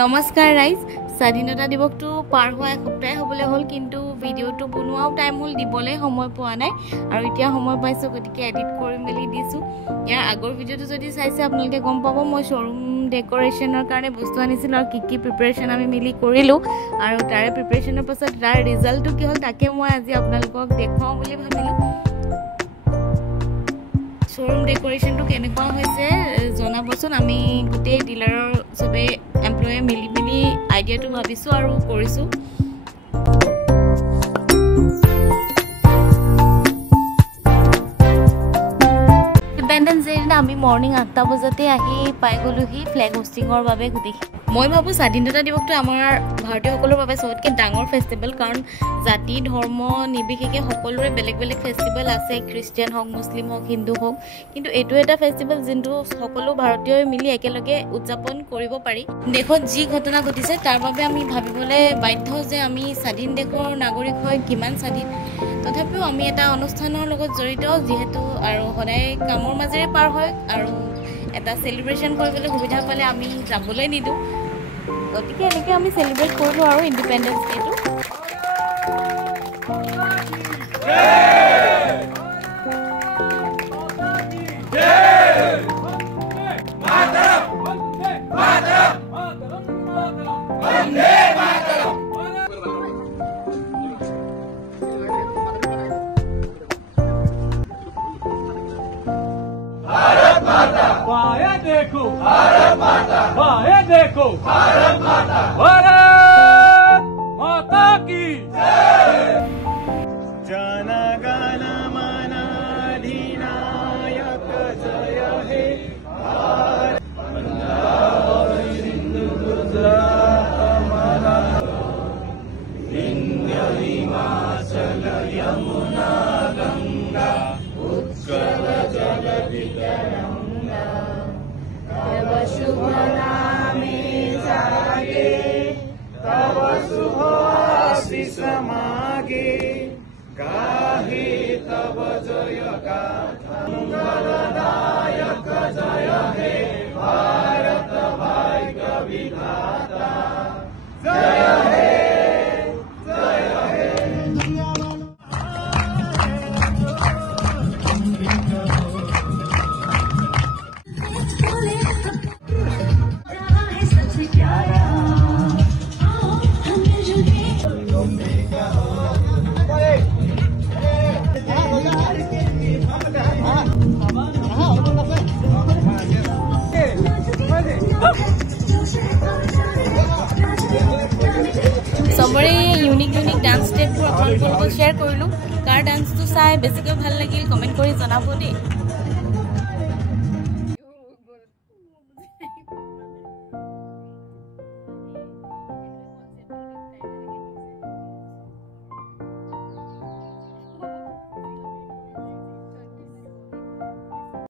নমস্কাৰ ৰাইজ স্বাধীনতা দিৱসটো পাৰ হোৱা এসপ্তাহ হ'বলৈ হ'ল কিন্তু ভিডিঅ'টো বনোৱাও টাইম হ'ল দিবলৈ সময় পোৱা নাই আৰু এতিয়া সময় পাইছোঁ গতিকে এডিট কৰি মেলি দিছোঁ ইয়াৰ আগৰ ভিডিঅ'টো যদি চাইছে আপোনালোকে গম পাব মই শ্ব'ৰুম ডেক'ৰেশ্যনৰ কাৰণে বস্তু আনিছিলোঁ আৰু কি প্ৰিপাৰেশ্যন আমি মিলি কৰিলোঁ আৰু তাৰে প্ৰিপাৰেশ্যনৰ পাছত তাৰ ৰিজাল্টটো কি হ'ল তাকে মই আজি আপোনালোকক দেখুৱাওঁ বুলি ভাবিলোঁ শ্ব'ৰুম ডেক'ৰেশ্যনটো কেনেকুৱা হৈছে জনাবচোন আমি গোটেই ডিলাৰৰ চবেই এমপ্লয়ে মিলি মিলি আইডিয়াটো ভাবিছোঁ আৰু কৰিছোঁ ইণ্ডিপেণ্ডেন্স ডে দিনা আমি মৰ্ণিং 8টা বজাতে আহি পাই গ'লোহি ফ্লেগ হোষ্টিঙৰ বাবে গোটেই মই ভাবোঁ স্বাধীনতা দিৱসটো আমাৰ ভাৰতীয়সকলৰ বাবে চবতকৈ ডাঙৰ ফেষ্টিভেল কাৰণ জাতি ধৰ্ম নিৰ্বিশেষে সকলোৰে বেলেগ বেলেগ ফেষ্টিভেল আছে খ্ৰীষ্টিয়ান হওক মুছলিম হওক হিন্দু হওক কিন্তু এইটো এটা ফেষ্টিভেল যোনটো সকলো ভাৰতীয়ই মিলি একেলগে উদযাপন কৰিব পাৰি দেশত যি ঘটনা ঘটিছে তাৰ বাবে আমি ভাবিবলৈ বাধ্য যে আমি স্বাধীন দেশৰ নাগৰিক হৈ কিমান স্বাধীন তথাপিও আমি এটা অনুষ্ঠানৰ লগত জড়িত যিহেতু আৰু সদায় কামৰ মাজেৰে পাৰ হয় আৰু এটা সেলিব্ৰেশন কৰিবলৈ সুবিধা পালে আমি যাবলৈ নিদো গতিকে এনেকৈ আমি সেলিব্ৰেট কৰিলো আৰু ইণ্ডিপেণ্ডেন্স ডেটো वाया देखो भारत माता वाया देखो भारत माता भारत माता की जय जन गण मन अधिनायक जय हे भारत पंजाब सिंधु गुजरात विंध्य हिमाचल यमुना गंगा उत्कल जगति तब शुभ नामे जागे तब शुभ आशीष मागे गाहे तब जय गाथा मंगलदायक जय हे भारत भाग्य विधाता जय हे सबरे यूनिक डांस स्टेपবোৰ আপোনালোকৰ লগত শ্বেয়াৰ কৰিলোঁ কাৰ ডান্সটো চাই বেছিকৈ ভাল লাগিল কমেণ্ট কৰি জনাব দেই